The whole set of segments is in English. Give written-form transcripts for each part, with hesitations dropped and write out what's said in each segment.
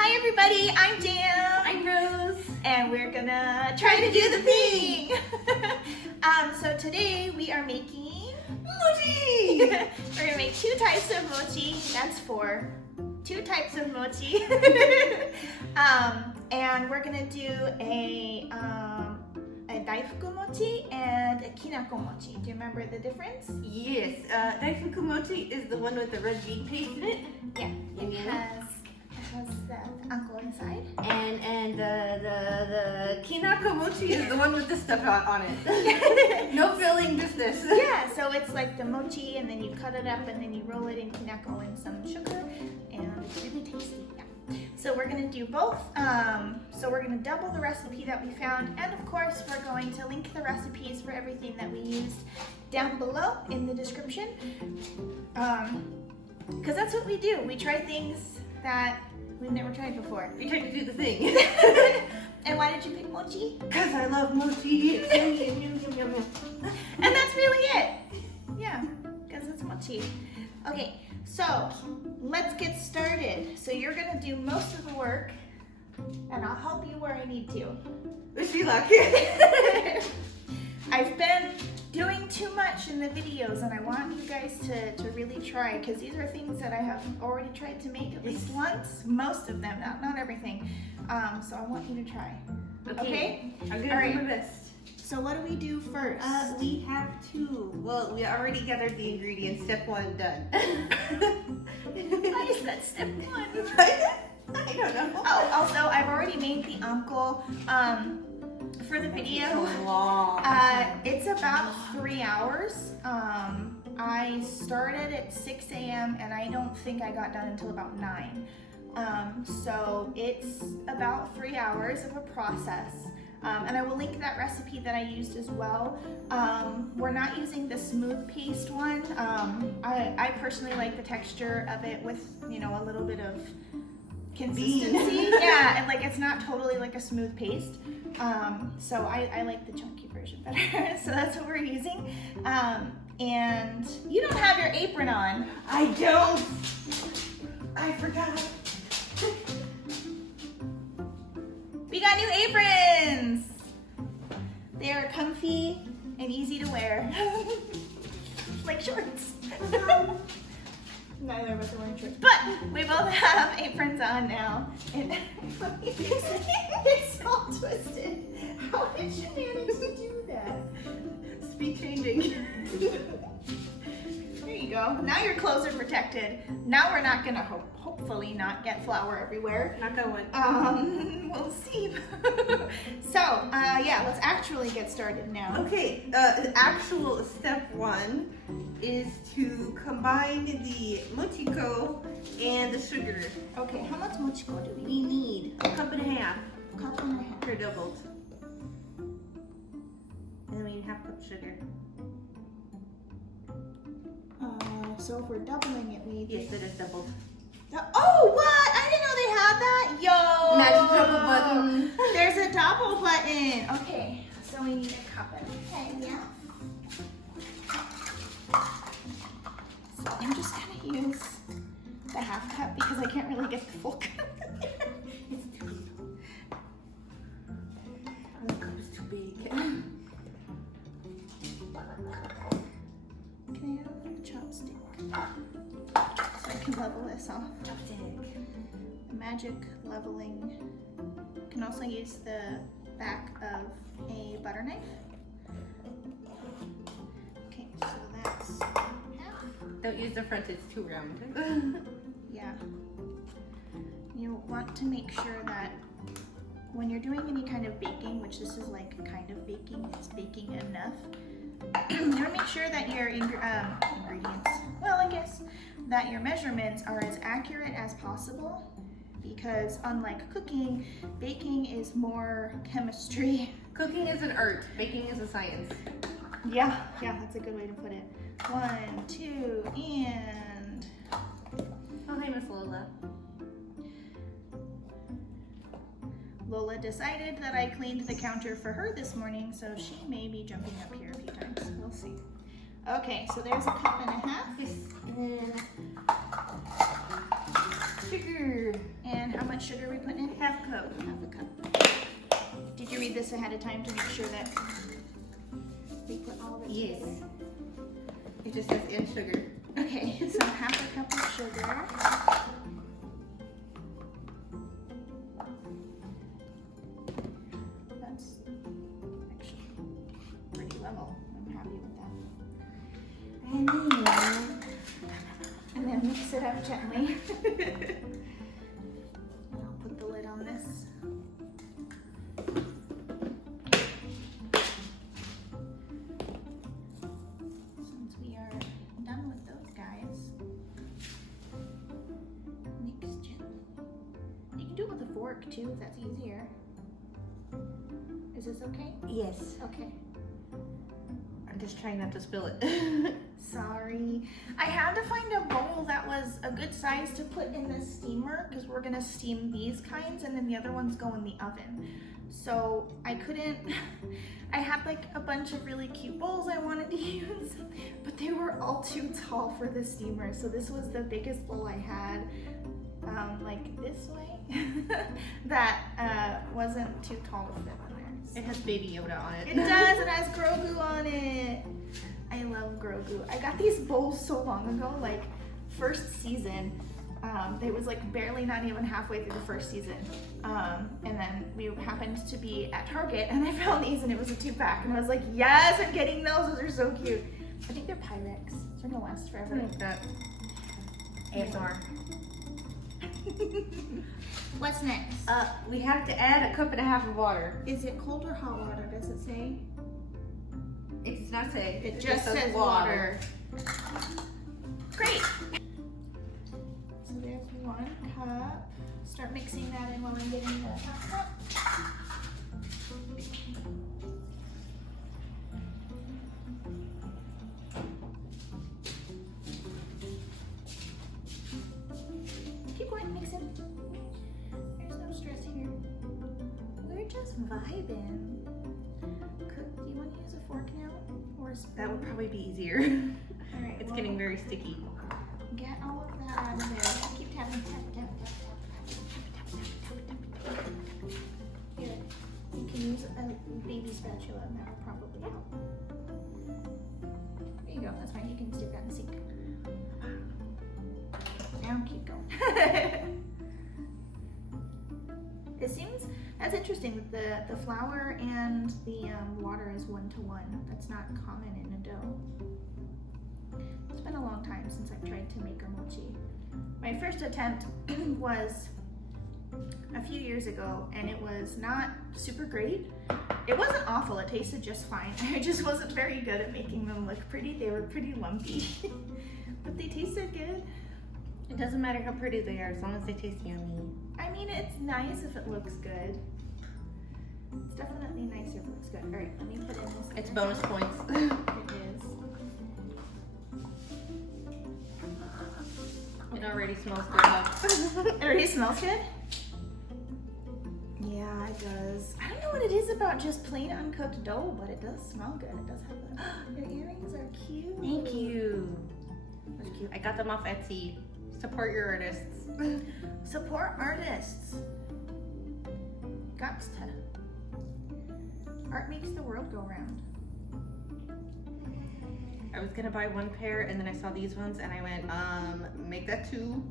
Hi everybody, I'm Jam. I'm Rose. And we're gonna try to do the thing. So today we are making mochi. We're gonna make 2 types of mochi. That's 4. 2 types of mochi. And we're gonna do a daifuku mochi and a kinako mochi. Do you remember the difference? Yes, daifuku mochi is the one with the red bean paste in it. Yeah, it has the anko inside. And the kinako mochi is the one with the stuff on it. No filling, just this. Yeah, so it's like the mochi, and then you cut it up, and then you roll it in kinako and some sugar, and it's really tasty. Yeah. So we're gonna do both. So we're gonna double the recipe that we found, and of course we're going to link the recipes for everything that we used down below in the description. Because that's what we do. We try things that we've never tried before. We tried to do the thing. And why did you pick mochi? Because I love mochi. It's yummy and yum, yum, yum, yum. And that's really it. Yeah, because it's mochi. Okay, so let's get started. So you're gonna do most of the work, and I'll help you where I need to. Wish me luck. I've been doing too much in the videos, and I want you guys to really try, because these are things that I have already tried to make at least once. Most of them, not everything. So I want you to try. Okay? I'm gonna All right. do my best. So what do we do first? We have 2. Well, we already gathered the ingredients. Step 1 done. Why is that step 1? I don't know. Oh, also, I've already made the uncle for the video. So long. It's about 3 hours. I started at 6 a.m. and I don't think I got done until about 9. So it's about 3 hours of a process. And I will link that recipe that I used as well. We're not using the smooth paste one. I personally like the texture of it with, a little bit of consistency. Yeah, and like it's not totally like a smooth paste. So I like the chunky version better. So that's what we're using. And you don't have your apron on. I don't. I forgot. We got new aprons. They are comfy and easy to wear. Like shorts. Neither of us are wearing shorts, but we both have aprons on now. And it's all twisted. How did you manage to do that? Speed changing. There you go. Now your clothes are protected. Now we're not gonna hopefully not get flour everywhere. Not going. We'll see. So, yeah, let's actually get started now. Okay, actual step 1 is to combine the mochiko and the sugar. Okay, how much mochiko do we We need a cup and a half. Cup and a half. For doubled. And then we need half cup sugar. So if we're doubling it, we need. Yes, that is doubled. Oh, what? I didn't know they had that. Yo. Magic double button. There's a double button. Okay, so we need a cup and a half. So I'm just gonna use the half cup because I can't really get the full cup. It's too big. The cup is too big. Can I have a chopstick? So I can level this off. Magic leveling. You can also use the back of a butter knife. Okay, so that's half. Don't use the front, it's too round. Yeah. You want to make sure that when you're doing any kind of baking, which this is like kind of baking, it's baking enough. You want to make sure that your ingredients, well, I guess, that your measurements are as accurate as possible, because unlike cooking, baking is more chemistry. Cooking is an art, baking is a science. Yeah, that's a good way to put it. 1, 2, and... Oh, hi, Miss Lola. Lola decided that I cleaned the counter for her this morning, so she may be jumping up here a few times. We'll see. Okay, so there's a cup and a half. And then Sugar. And How much sugar are we putting in? Half cup. Half a cup. Did you read this ahead of time to make sure that we put all of it Yes. together? It just says and sugar. Okay, so half a cup of sugar. That's actually pretty level. I'm happy with that. And then mix it up gently. And I'll put the lid on this. Since we are done with those guys, mix gently. You can do it with a fork too, if that's easier. Is this okay? Yes. Okay. I'm just trying not to spill it. Sorry. I had to find a bowl that was a good size to put in the steamer because we're gonna steam these kinds and then the other ones go in the oven. So I couldn't, I had like a bunch of really cute bowls I wanted to use, but they were all too tall for the steamer. So this was the biggest bowl I had, like this way, that wasn't too tall to fit in there. It has Baby Yoda on it. It does, it has Grogu on it. I love Grogu. I got these bowls so long ago, like first season. They was like barely not even halfway through the first season. And then we happened to be at Target and I found these and it was a 2-pack. And I was like, yes, I'm getting those. Those are so cute. I think they're Pyrex. They're gonna last forever. That ASMR. What's next? We have to add a cup and a half of water. Is it cold or hot water? Does it say? It does not say. It just says water. Great. So there's 1 cup. Start mixing that in while I'm getting the half cup. Keep going, mixing. There's no stress here. We're just vibing. Cook, do you want to use a fork now? Or a spoon? That would probably be easier. All right, It's well, getting very sticky. get all of that out of there. Keep tapping, tap, tap, tap, tap, tap, tap, tap, tap, tap. Here, you can use a baby spatula and that'll probably help. There you go, that's fine. You can stick that in the sink. Now keep going. It seems, that's interesting that the flour and the water is 1-to-1. That's not common in a dough. It's been a long time since I've tried to make a mochi. My first attempt was a few years ago and it was not super great. It wasn't awful, it tasted just fine. I just wasn't very good at making them look pretty. They were pretty lumpy, but they tasted good. It doesn't matter how pretty they are as long as they taste yummy. I mean, it's nice if it looks good. It's definitely nicer if it looks good. All right, let me put in this. It's other bonus half. points. It is. It already smells good. It already smells good? Yeah, it does. I don't know what it is about just plain uncooked dough, but it does smell good. It does have the... Your earrings are cute. Thank you. That's cute. I got them off Etsy. Support your artists. Support artists. Got to. Art makes the world go round. I was gonna buy 1 pair and then I saw these ones and I went, make that 2.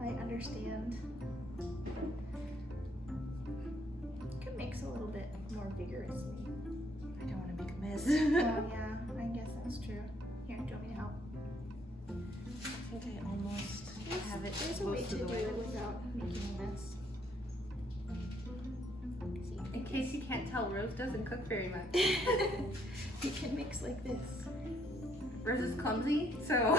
I understand. Could mix a little bit more vigorously. I don't want to make a mess. Oh yeah, I guess that's true. Here, do you want me to help? I think I almost have it There's a way most to of do the way. it without making a mess. See, In case you can't tell, Rose doesn't cook very much. you can mix like this. Rose is clumsy, so.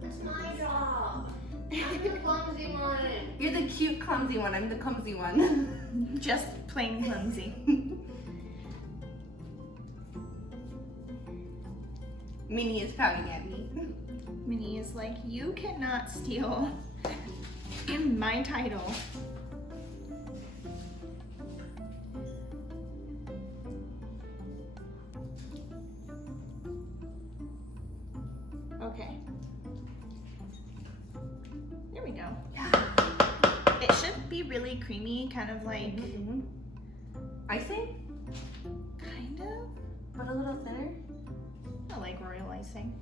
That's my job. I'm the clumsy one. You're the cute clumsy one, I'm the clumsy one. Just plain clumsy. Minnie is pouting at me. Minnie is like, you cannot steal my title. Okay. know. It should be really creamy, kind of like, Icing, kind of, but a little thinner. I like royal icing.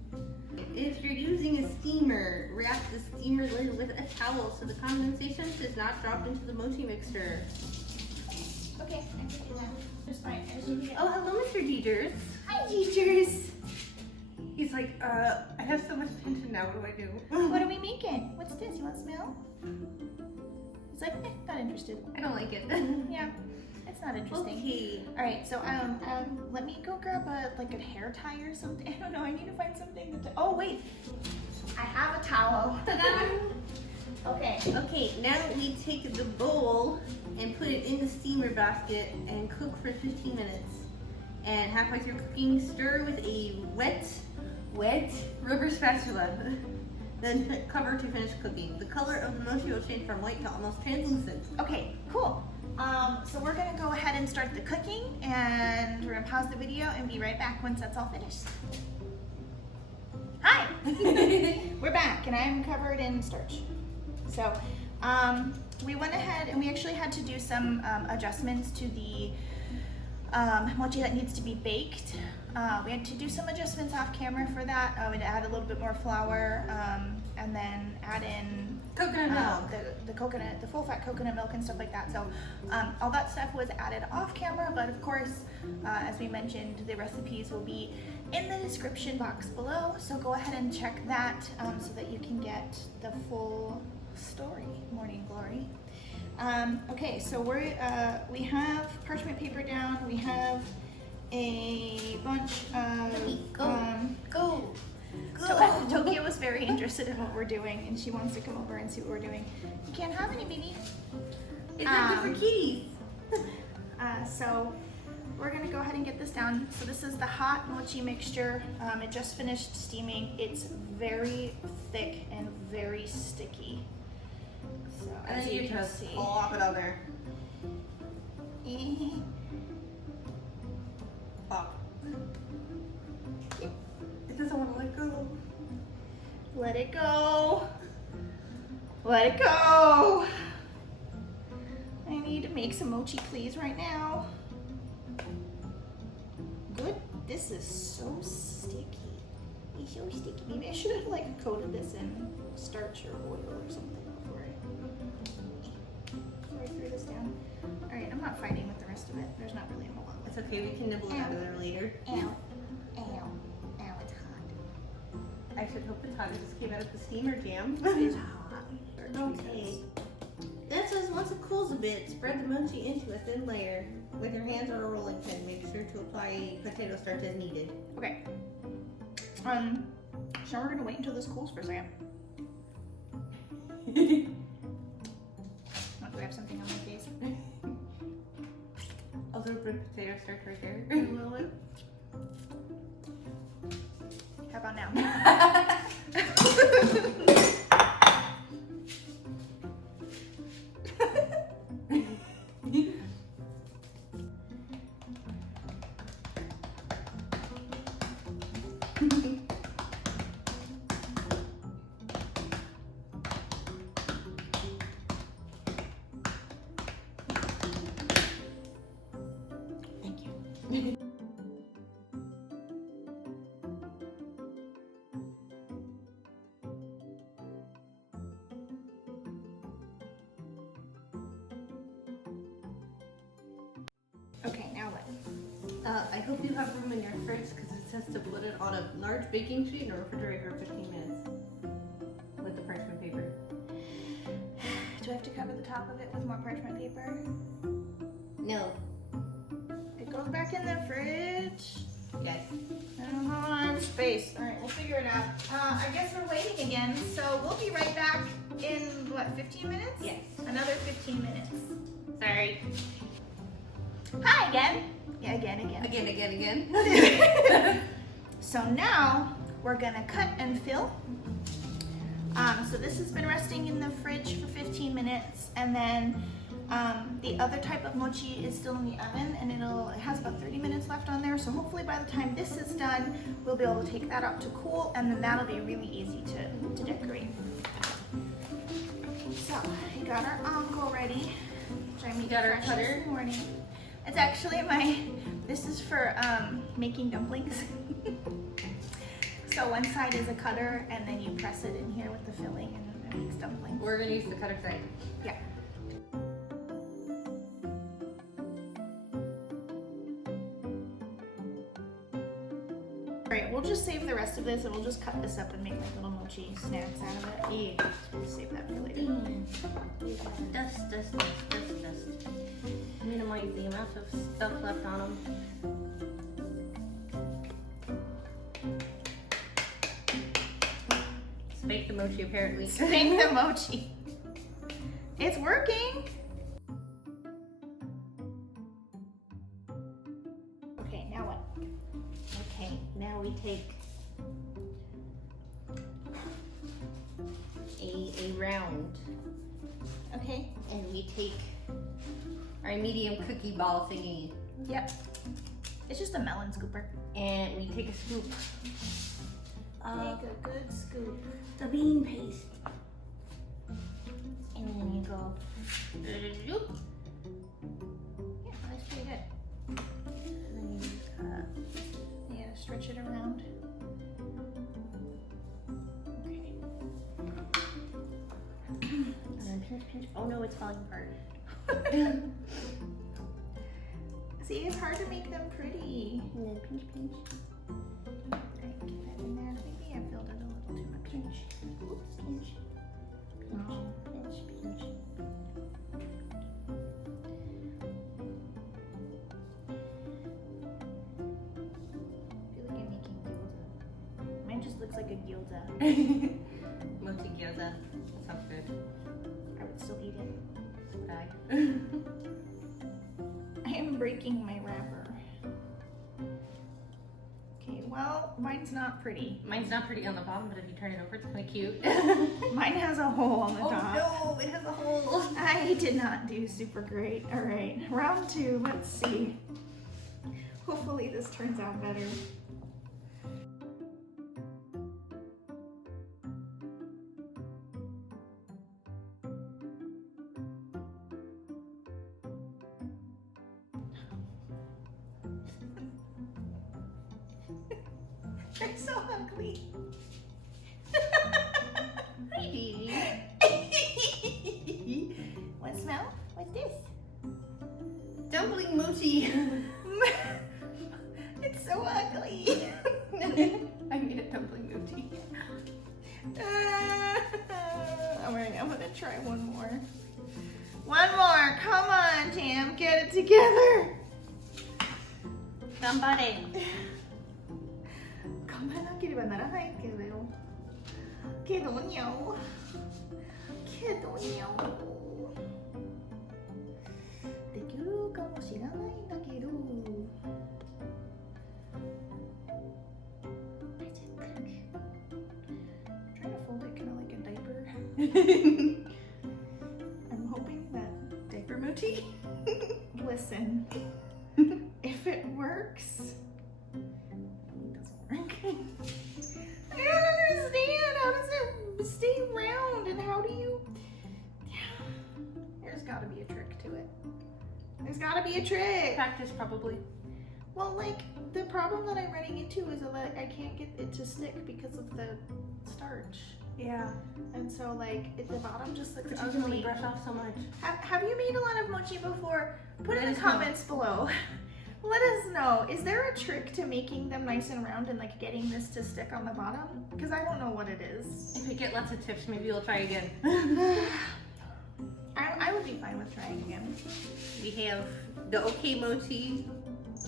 If you're using a steamer, wrap the steamer lid with a towel so the condensation does not drop into the mochi mixture. Okay, I can do that. Just fine. I just need to get... Oh, hello, Mr. Dieters. Hi, teachers. He's like, I have so much tension now. What do I do? What are we making? What's this? You want to smell? He's like, not interested. I don't like it. Yeah, it's not interesting. Okay. All right, so let me go grab like a hair tie or something. I don't know. I need to find something to. Oh wait, I have a towel. Okay. Okay, now we take the bowl and put it in the steamer basket and cook for 15 minutes. And halfway through cooking, stir with a wet rubber spatula. Then cover to finish cooking. The color of the mochi will change from white to almost translucent. Okay, cool. So we're gonna go ahead and start the cooking, and we're gonna pause the video and be right back once that's all finished. Hi! We're back, and I'm covered in starch. So, we went ahead and we actually had to do some adjustments to the mochi that needs to be baked. We had to do some adjustments off camera for that. We had to add a little bit more flour, and then add in Coconut milk. the coconut, the full fat coconut milk and stuff like that. So all that stuff was added off camera, but of course, as we mentioned, the recipes will be in the description box below. So go ahead and check that so that you can get the full story. Morning Glory. Okay, so we have parchment paper down. We have a bunch of Tokyo was very interested in what we're doing, and she wants to come over and see what we're doing. You can't have any, baby. It's not good for kitties. So we're gonna go ahead and get this down. So this is the hot mochi mixture. It just finished steaming. It's very thick and very sticky. So And as then you you can just see. plop it on there. Plop. It doesn't want to let go. Let it go. Let it go. I need to make some mochi, please, right now. Good. This is so sticky. It's so sticky. Maybe I should have like coated this in starch or oil or something before I threw this down. All right, I'm not fighting with the rest of it. There's not really a whole lot. It's okay, we can nibble it out of there later. Ow. Ow. Ow, it's hot. I should hope it's hot. It just came out of the steamer jam. It's hot. Okay. Then says once it cools a bit, spread the mochi into a thin layer. With your hands or a rolling pin, make sure to apply potato starch as needed. Okay. So we're gonna wait until this cools for a second. Do I have something on my face? A little bit of potato starch right there. A little bit. How about now? Thank you. Okay, now what? I hope you have room in your fridge because it says to put it on a large baking sheet or refrigerator for 15 minutes with the parchment paper. Do I have to cover the top of it with more parchment paper? No. It goes back in the fridge. Yes. I don't have space. All right, we'll figure it out. I guess we're waiting again, so we'll be right back in, what, 15 minutes? Yes. Another 15 minutes. Sorry. Hi again. Yeah, again. Again. So now we're gonna cut and fill. So this has been resting in the fridge for 15 minutes, and then the other type of mochi is still in the oven, and it has about 30 minutes left on there. So hopefully by the time this is done, we'll be able to take that out to cool, and then that'll be really easy to decorate. got our anko ready, which I made got our fresh cutter? this morning. It's actually this is for making dumplings. So one side is a cutter, and then you press it in here with the filling, and it makes dumplings. We're gonna use the cutter side. Yeah. Alright, we'll just save the rest of this, and we'll just cut this up and make like little mochi snacks out of it. Yeah. We'll save that for later. Dust, dust, dust, dust, dust. Minimize the amount of stuff left on them. Fake the mochi apparently. Make the mochi. It's working. Okay, now what? Okay, now we take a round Okay. and we take our medium cookie ball thingy Yep. It's just a melon scooper. and we take a scoop of Take a good scoop. the bean paste. And then you go zoop. Yeah, that's pretty good. And then you just cut. Yeah, stretch it around. Okay. And then pinch, pinch. Oh no, it's falling apart. See, it's hard to make them pretty. And then pinch, pinch. Right, get that in there. Maybe I filled it a little too much. Pinch. Oops, pinch. Pinch, pinch, pinch. I feel like I'm making gyoza. Mine just looks like a gyoza. Mochi gyoza. That sounds good. I would still eat it. Bye. I am breaking my wrapper. Okay, well, mine's not pretty. Mine's not pretty on the bottom, but if you turn it over, it's kind of cute. Mine has a hole on the Oh top. no, it has a hole. I did not do super great. All right, round two, let's see. Hopefully this turns out better. They're so ugly. Hi, baby. What smell? What's this? Dumpling mochi. It's so ugly. I made a dumpling mochi. Alright, I'm gonna try one more. One more. Come on, Tam. Get it together. Gambare. 頑張らなければならないけどよ。けどにゃお。けどにゃお。できるかもしれないんだけど。I'm trying to fold it kind of like a diaper. I'm hoping that diaper mochi. Listen, if it works. It doesn't work. I don't understand. How does it stay round and how do you. There's gotta be a trick to it. There's gotta be a trick. Practice, probably. Well, like, the problem that I'm running into is that I can't get it to stick because of the starch. Yeah. And so, like, the bottom just looks But you can only ugly. brush off so much. Have you made a lot of mochi before? Put Let in us the know. comments below. Let us know. Is there a trick to making them nice and round and like getting this to stick on the bottom? Because I don't know what it is. If we get lots of tips, maybe we'll try again. I would be fine with trying again. We have the okay mochi,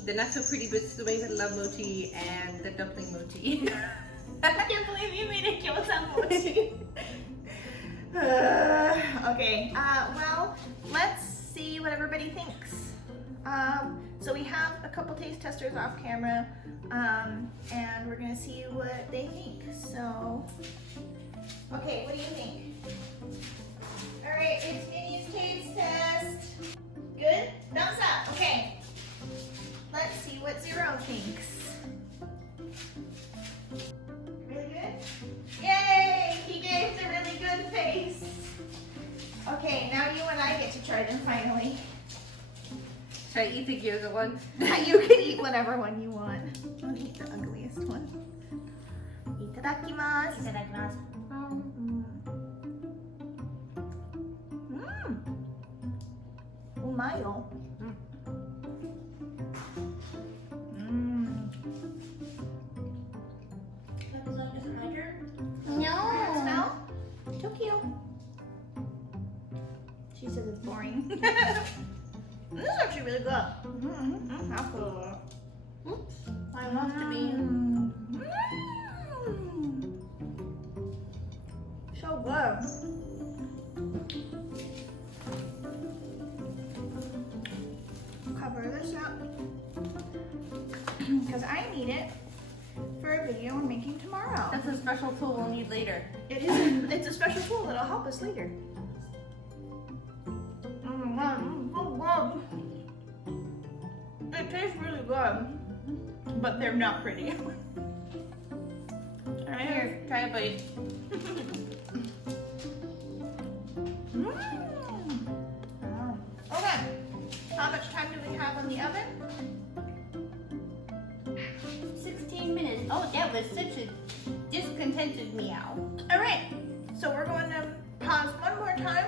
the not so pretty but still makes me love mochi, and the dumpling mochi. I can't believe you made a gyoza mochi. Okay, well, let's see what everybody thinks. So we have a couple taste testers off camera, and we're gonna see what they think. So, okay, what do you think? All right, it's Minnie's taste test. Good? Thumbs up. Okay. Let's see what Zero thinks. Really good? Yay! He gave a really good face. Okay, now you and I get to try them finally. Should I eat the gyoza one? You can eat whatever one you want. I'll eat the ugliest one. Itadakimasu. Itadakimasu. Umayo. Is it my turn? No. Smell? Tokyo. She says it's boring. This is actually really good. I love to be. So good. Cover this up because I need it for a video we're making tomorrow. That's a special tool we'll need later. It is. It's a special tool that'll help us later. It tastes really good, but they're not pretty. All right, Here, try a bite. Okay. How much time do we have on the oven? 16 minutes. Oh, that was such a discontented meow. All right. So we're going to pause one more time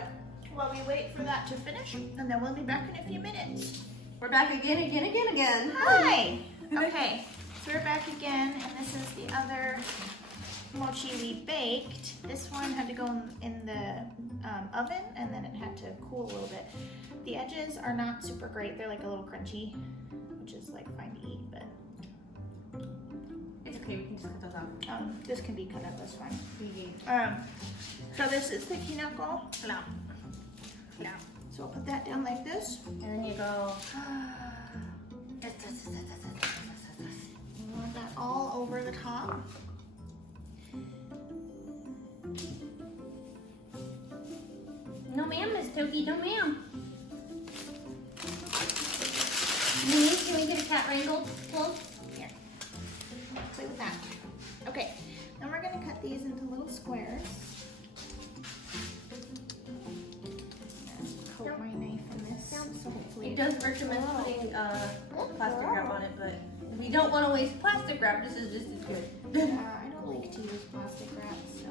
while we wait for that to finish, and then we'll be back in a few minutes. We're back again. Hi. Okay. So we're back again, and this is the other mochi we baked. This one had to go in the oven, and then it had to cool a little bit. The edges are not super great. They're like a little crunchy, which is like fine to eat, but It's okay, we can just cut those off. this can be cut up. That's fine. So this is the kinako. No. So I'll put that down like this. And then you go. You want that all over the top. No ma'am, Miss Toki, no ma'am. Denise, can we get a cat wrangled close? Here. Play with that. Okay. Then we're gonna cut these into little squares. Coat my knife in this. So hopefully It does recommend putting plastic wrap on it, but if you don't want to waste plastic wrap, this is just as good. I don't like to use plastic wrap, so.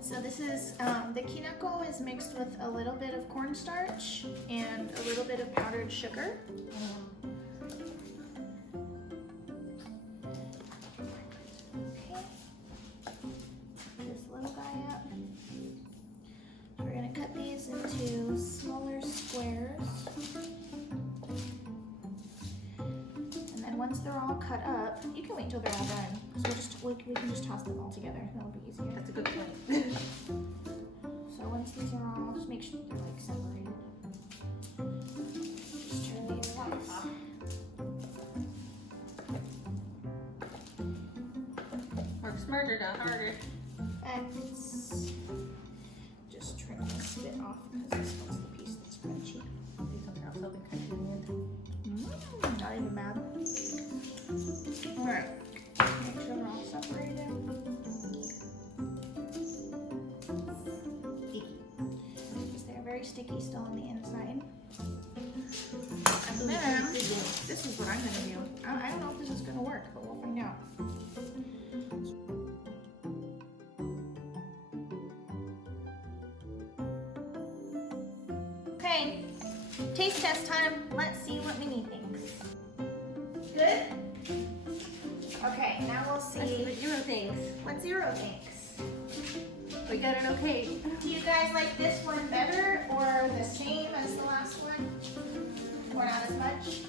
So this is, the kinako is mixed with a little bit of cornstarch and a little bit of powdered sugar. Okay. This little guy up. We're gonna cut these into smaller squares. And then once they're all cut up, you can wait till they're all done. So we can just toss them all together. That'll be easier. That's a good point. So once these are all, just make sure they're like separated. Just turn these off. Work smarter, not harder. X. Just trim this bit off because this one's the piece that's crunchy. Do something else, open crunchy in the end. Not even bad. Alright. Make sure they're all separated. Sticky. Because they're very sticky still on the inside. And then, this is what I'm going to do. I don't know if this is going to work, but we'll find out. Okay, taste test time. Let's see what Minnie thinks. Good? Okay, now we'll Let's see see what Zero thinks. what Zero thinks. We got an okay. Do you guys like this one better or the same as the last one? Or not as much?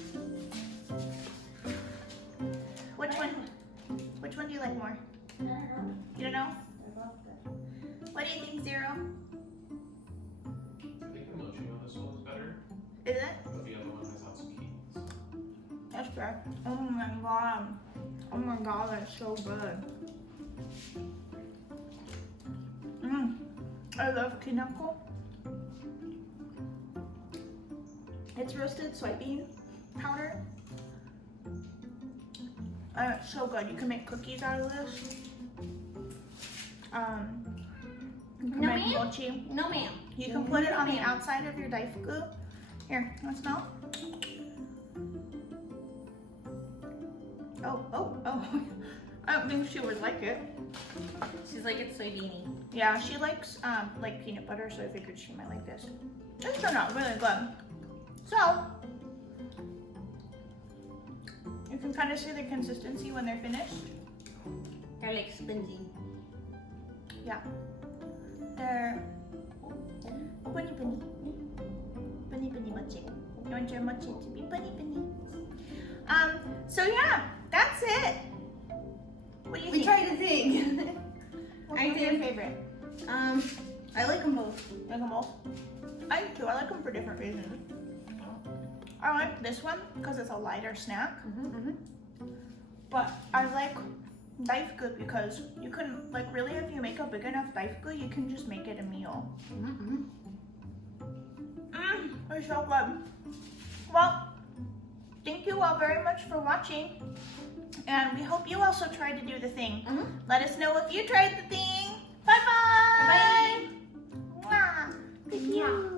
Which one do you like more? I don't know. You don't know? They're both good. What do you think, Zero? I think the mochi on this one is better, Is it? but the other one has lots of heat. That's fair. Oh my god. Oh my god, that's so good. I love kinako. It's roasted soybean powder. It's so good. You can make cookies out of this. No, Come ma'am. mochi. No, ma'am. You can put it on the ma'am. outside of your daifuku. Here, want to smell? Oh. I don't think she would like it. She's like, it's soybeany. Yeah, she likes like peanut butter, so I figured she might like this. This turned out really good. So, you can kind of see the consistency when they're finished. They're like spongy. Yeah. They're bunny bunny. Bunny bunny mochi. You want your mochi to be bunny bunny. So yeah, that's it. What do you We think? tried the thing. What's I your did. favorite? I like them both. You like them both? I do too. I like them for different reasons. I like this one because it's a lighter snack. But I like daifuku because you can, like, really, if you make a big enough daifuku, you can just make it a meal. It's so good. Well, thank you all very much for watching. And we hope you also tried to do the thing. Let us know if you tried the thing. Bye-bye. Bye-bye. Mwah. Thank you.